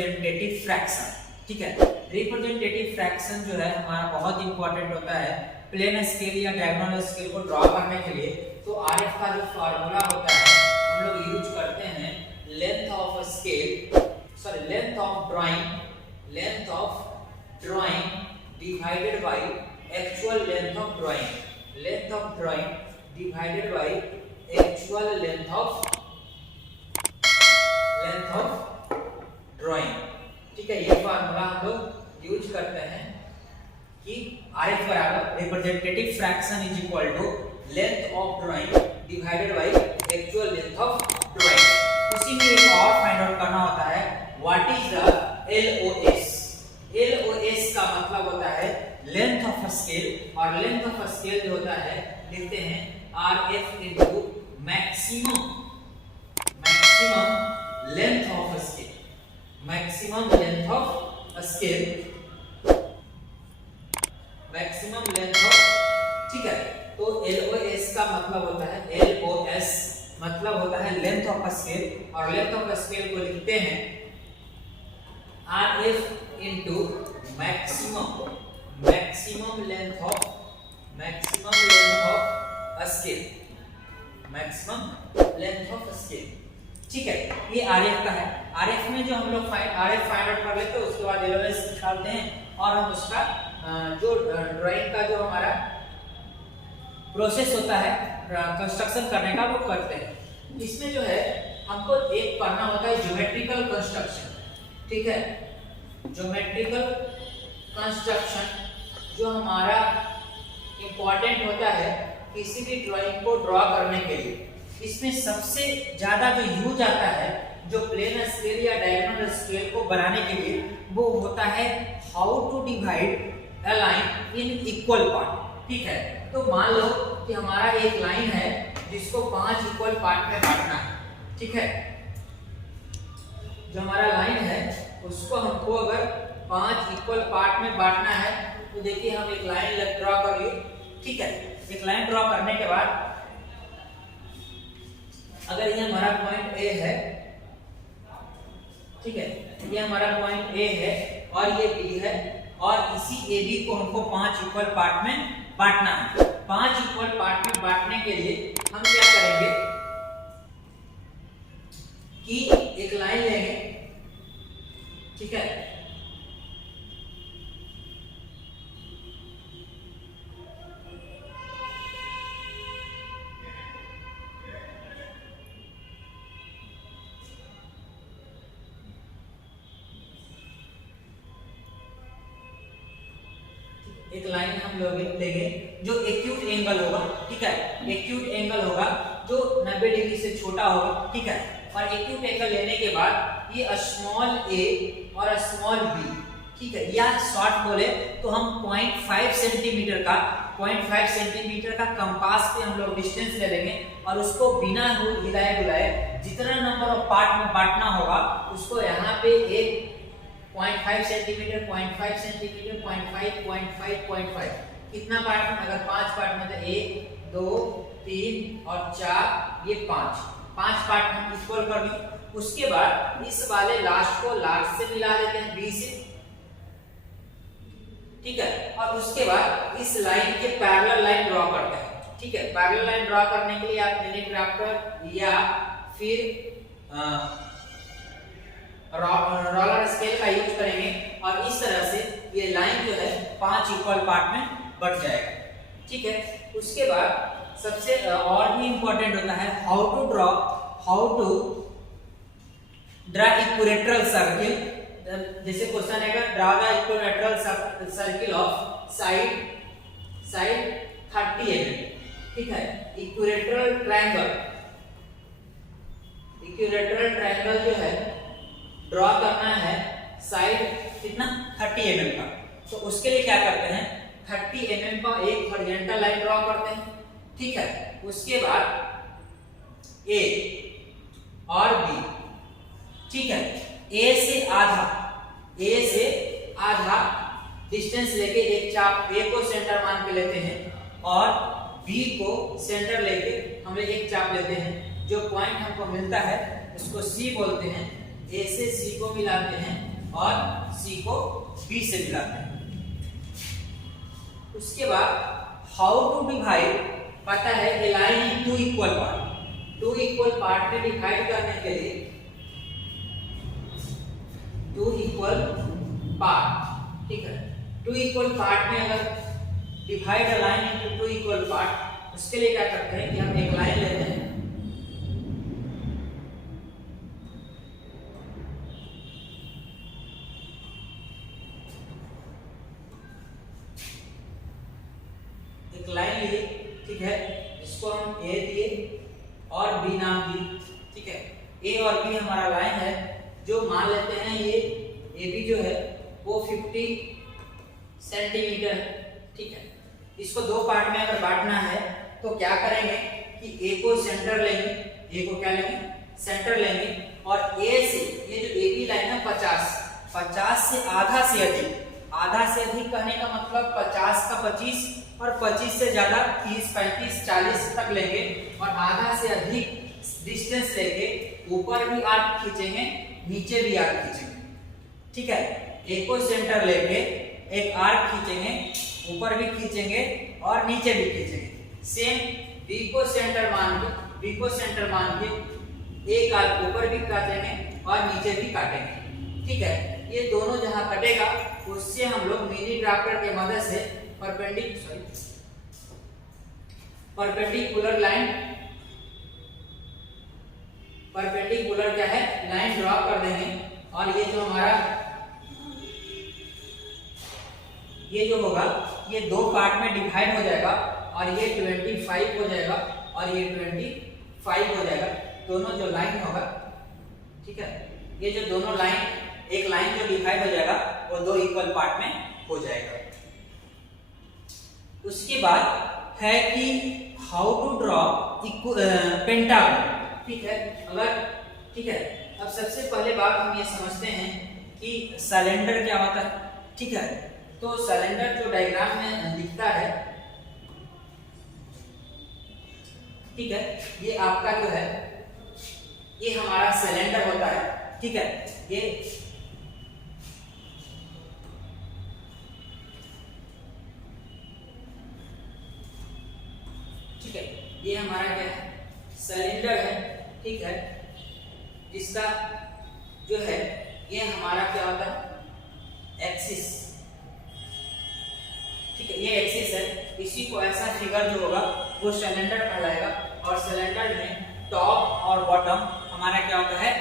Representative fraction. ठीक है, representative fraction जो है हमारा बहुत इंपॉर्टेंट होता है प्लेन स्केल या डायगोनल स्केल को ड्रॉ करने के लिए। तो आरएफ का जो फार्मूला होता है हम लोग यूज करते हैं length of scale, sorry length of drawing divided by actual length of drawing, length of drawing divided by actual length of drawing. ठीक है, ये फार्मूला हम लोग यूज करते हैं कि RF बराबर representative fraction is equal to length of drawing divided by actual length of drawing. उसी में एक और फाइंड आउट करना होता है what is the LOS। LOS का मतलब होता है लेंथ ऑफ स्केल, और लेंथ ऑफ स्केल जो होता है लिखते हैं RF into maximum length of scale, maximum length of scale, maximum length of. ठीक है, तो LOS का मतलब होता है, LOS मतलब होता है लेंथ ऑफ स्केल, और लेंथ ऑफ स्केल को लिखते हैं RF into maximum length of scale, maximum length of scale. ठीक है, ये RF का है। RF में जो हम लोग RF फाइंड आउट कर लेते हैं, उसके बाद LOS निकालते हैं और हम उसका जो ड्राइंग का जो हमारा प्रोसेस होता है कंस्ट्रक्शन करने का वो करते हैं। इसमें जो है हमको एक करना होता है ज्योमेट्रिकल कंस्ट्रक्शन। ठीक है, ज्योमेट्रिकल कंस्ट्रक्शन जो हमारा इंपॉर्टेंट होता है किसी भी ड्राइंग को ड्रॉ करने के लिए। इसमें सबसे ज्यादा जो यूज आता है जो प्लेन स्केल या डायगोनल स्केल को बनाने के लिए, वो होता है how to divide a line in equal part. ठीक है, तो मान लो कि हमारा एक लाइन है जिसको 5 इक्वल पार्ट में बांटना है। ठीक है, जो हमारा लाइन है उसको हमको अगर 5 इक्वल पार्ट में बांटना है, तो देखिए हम एक लाइन ड्रॉ कर लिए। ठीक है, एक लाइन ड्रॉ करने के बाद अगर ये हमारा पॉइंट A है, ठीक है, ये हमारा पॉइंट A है और ये B है, और इसी AB को हमको 5 इक्वल पार्ट में बांटना है। 5 इक्वल पार्ट में बांटने के लिए हम क्या करेंगे कि एक लाइन लेंगे। ठीक है, एक लाइन हम लोग लेंगे जो एक्यूट एंगल होगा। ठीक है, एक्यूट एंगल होगा जो 90 डिग्री से छोटा होगा। ठीक है, और एक्यूट एंगल लेने के बाद ये स्मॉल a और स्मॉल b, ठीक है, या शॉर्ट बोले तो हम 0.5 सेंटीमीटर का कंपास पे हम लोग डिस्टेंस ले लेंगे, और उसको बिना हिलाए डुलाए जितना नंबर ऑफ पार्ट में बांटना होगा उसको यहाँ पे एक 0.5 सेंटीमीटर, 0.5 सेंटीमीटर, 0.5 कितना पार्ट में, अगर 5 पार्ट में तो 1 2 3 और 4, ये 5 पार्ट हम इक्वल कर ली। उसके बाद इस वाले लास्ट को लास्ट से मिला देते हैं B से। ठीक है, और उसके बाद इस लाइन के पैरेलल लाइन ड्रॉ करते हैं। ठीक है, पैरेलल लाइन ड्रॉ करने के लिए आप मिनी ड्राफ्टर या फिर रोलर स्केल का यूज करेंगे, और इस तरह से ये लाइन जो है 5 इक्वल पार्ट में बट जाएगा। ठीक है, उसके बाद सबसे और भी इंपॉर्टेंट होता है how to draw equilateral circle. जैसे क्वेश्चन है draw the equilateral circle of side 30 mm। ठीक है, इक्विलेटरल ट्रायंगल जो है ड्रॉ करना है साइड कितना 30 mm का। तो उसके लिए क्या करते हैं 30 mm का एक हॉरिजॉन्टल लाइन ड्रॉ करते हैं। ठीक है, उसके बाद A और B। ठीक है, A से आधा डिस्टेंस लेके एक चाप A को सेंटर मान के लेते हैं, और B को सेंटर लेके हम एक चाप लेते हैं। जो पॉइंट हमको मिलता है उसको C बोलते हैं। A से C को मिलाते हैं और सी को बी से मिलाते हैं। उसके बाद हाउ टू डिवाइड, पता है a line in two equal part, two equal part में डिवाइड करने के लिए टू इक्वल पार्ट, ठीक है, टू इक्वल पार्ट में अगर divide a line into two equal part, उसके लिए क्या करते हैं कि हम एक लाइन लेते हैं, एक लाइन लिए, ठीक है, जिसको हम ए दिए और बी नाम दिए, ठीक है। ए और बी हमारा लाइन है, जो मान लेते हैं ये ए बी जो है वो 50 सेंटीमीटर है, ठीक है। इसको दो पार्ट में अगर बांटना है तो क्या करेंगे कि ए को सेंटर लेंगे, ए को क्या लेंगे, सेंटर लेंगे, और ए से ये जो ए बी लाइन है 50 से आधा से अधिक, आधा से अधिक कहने का मतलब 50 का 25 और 25 से ज्यादा 30, 35, 40 तक लेंगे, और आधा से अधिक डिस्टेंस लेके ऊपर भी आर्क खींचेंगे, नीचे भी आर्क खींचेंगे, ठीक है। ए को सेंटर लेके एक आर्क खींचेंगे, ऊपर भी खींचेंगे और नीचे भी खींचेंगे। सेम बी को सेंटर मान के एक आर्क ऊपर भी काटेंगे और नीचे भी काटेंगे, ठीक है। ये दोनों जहां कटेगा उससे हम लोग मिनी ड्राफ्टर के मदद से परपेंडिकुलर क्या है, लाइन ड्रॉ कर देंगे, और ये जो हमारा ये जो होगा ये दो पार्ट में डिवाइड हो जाएगा, और ये 25 हो जाएगा और ये 25 हो जाएगा, दोनों जो लाइन होगा, ठीक है। ये जो दोनों लाइन, एक लाइन जो डिवाइड हो जाएगा वो दो इक्वल पार्ट में हो जाएगा। उसके बाद है कि हाउ टू ड्रॉ पेंटागन, ठीक है। ठीक है, अब सबसे पहले बात हम ये समझते हैं कि सिलेंडर क्या होता है, ठीक है। तो सिलेंडर जो डायग्राम में दिखता है, ठीक है, ये आपका जो है ये हमारा सिलेंडर होता है, ठीक है। ये ठीक है, ये हमारा क्या है, सिलेंडर है, ठीक है, जिसका जो है ये हमारा क्या होता है, एक्सिस, ठीक है, ये एक्सिस है। इसी को ऐसा फिगर जो होगा वो सिलेंडर कहलाएगा, और सिलेंडर में टॉप और बॉटम हमारा क्या होता है,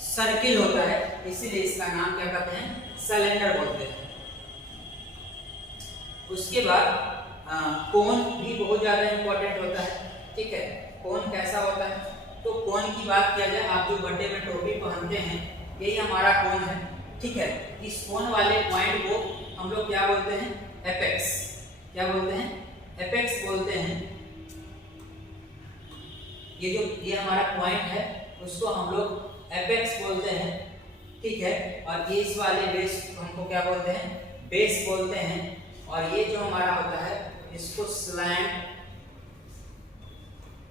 सर्किल होता है, इसीलिए इसका नाम क्या कहते हैं, सिलेंडर बोलते हैं। उसके बाद कोन भी बहुत ज्यादा इंपॉर्टेंट होता है, ठीक है। कोन कैसा होता है, तो कोन की बात किया जाए, आप जो गड्ढे में टोपी पहनते हैं यही हमारा कोन है, ठीक है। इस कोन वाले पॉइंट को हम लोग क्या बोलते हैं, एपेक्स, क्या बोलते हैं, एपेक्स बोलते हैं। ये हमारा पॉइंट है, उसको हम लोग एपेक्स बोलते हैं, ठीक है। और ये इस वाले बेस हमको क्या बोलते हैं, बेस बोलते हैं। और ये जो हमारा होता है इसको स्लैंट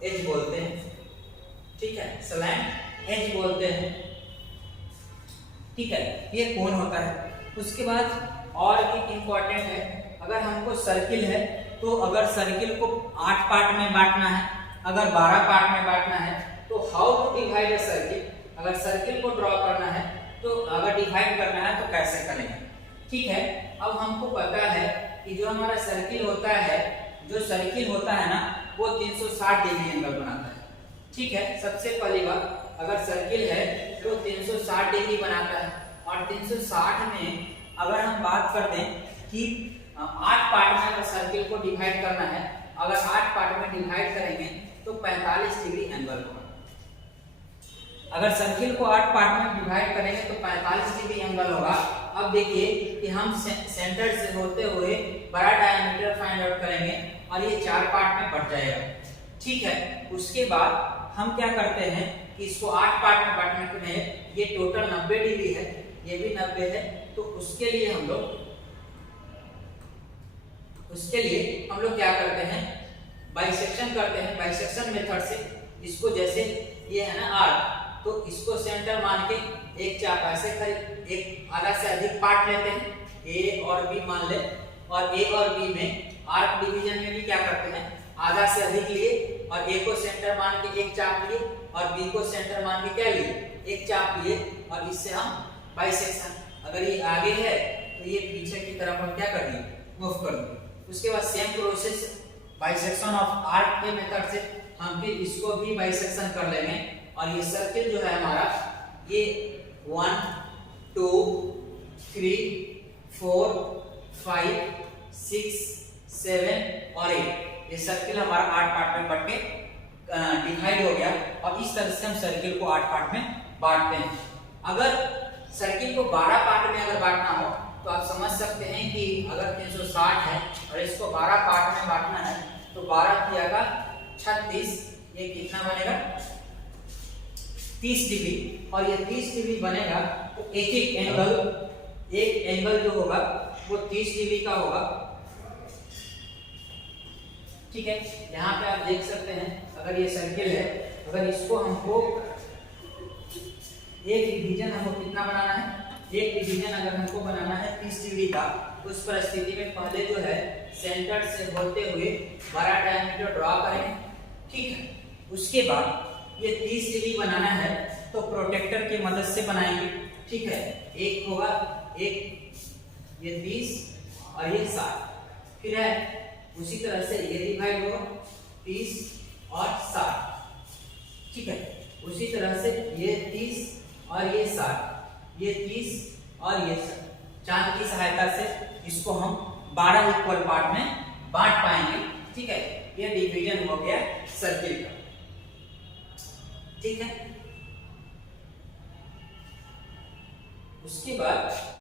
एज बोलते हैं, ठीक है, स्लैंट एज बोलते हैं, ठीक है। ये कोन होता है। उसके बाद और एक इंपॉर्टेंट है, अगर हमको सर्किल है तो अगर सर्किल को 8 पार्ट में बांटना है, अगर 12 पार्ट में बांटना है, तो how to divide a circle, अगर सर्किल को ड्रॉ करना है तो अगर डिवाइड करना है तो कैसे करेंगे, ठीक है। अब हमको पता है कि जो हमारा सर्किल होता है, जो सर्किल होता है ना, वो 360 डिग्री एंगल बनाता है, ठीक है। सबसे पहली बात, अगर सर्किल है तो 360 डिग्री बनाता है, और 360 में अगर हम बात कर दें कि 8 पार्ट में अगर सर्किल को डिवाइड करना है, अगर 8 पार्ट में डिवाइड करेंगे तो 45 डिग्री एंगल होगा। अगर सर्किल को 8 पार्ट में डिवाइड करेंगे तो 45 डिग्री एंगल होगा। अब देखिए कि हम सेंटर से होते हुए बड़ा डायमीटर फाइंड आउट करेंगे, और ये 4 पार्ट में बट जाएगा, ठीक है। उसके बाद हम क्या करते हैं कि इसको 8 पार्ट में बांटने के लिए, ये टोटल 90 डिग्री है, ये भी 90 है, तो उसके लिए हम लोग क्या करते हैं, बाइसेक्शन करते हैं। बाइसेक्शन मेथड से इसको, जैसे ये है ना आर्क, तो इसको सेंटर मान के एक चाप ऐसे एक आधा से अधिक पार्ट लेते हैं, ए और बी मान ले, और ए और बी में आर्क डिवीजन में भी क्या करते हैं, आधा से अधिक लिए और ए को सेंटर मान के एक चाप लिए और बी को सेंटर मान के क्या लिए, एक चाप लिए, और इससे हम बाइसेक्शन, अगर ये आगे है तो ये पीछे की तरफ हम क्या कर दिए, मूव कर दिए। उसके बाद same process bisection of arc के मेथड से हम फिर इसको भी बाइसेक्शन कर लेंगे, और ये सर्किल जो है हमारा ये 1 2 3 4 5 6 7 और 8 ये सर्किल हमारा 8 पार्ट में बट के डिवाइड हो गया, और इस तरह से हम सर्किल को 8 पार्ट में बांटते हैं। अगर सर्किल को 12 पार्ट में अगर बांटना हो तो आप समझ सकते हैं कि अगर 360 है और इसको 12 पार्ट में बांटना है तो 12 किया का 36, ये कितना बनेगा 30 डिग्री, और ये 30 डिग्री बनेगा तो एक एंगल जो होगा वो 30 डिग्री का होगा। ठीक है, यहाँ पे आप देख सकते हैं अगर ये सर्किल है, अगर इसको हमको एक डिवीजन हमको कितना बनाना है, एक डिवीजन अगर हमको बनाना है 30 डिग्री का, उस परिस्थिति में पहले जो है सेंटर से होते हुए बड़ा डायमीटर ड्रॉ करेंगे। ठीक है, उसके बाद ये 30 डिग्री बनाना है तो प्रोटेक्टर की मदद से बनाएंगे। ठीक है, एक होगा एक ये 30 और ये 60, फिर है उसी तरह से ये डिवाइड होगा 30 और 60। ठीक है, उसी तरह से ये 30 और ये 60, ये 30 और ये 60, चांद की सहायता से इसको हम 12 इक्वल पार्ट में बांट पाएंगे। ठीक है, ये डिवीजन हो गया सर्किल का। ठीक है, उसके बाद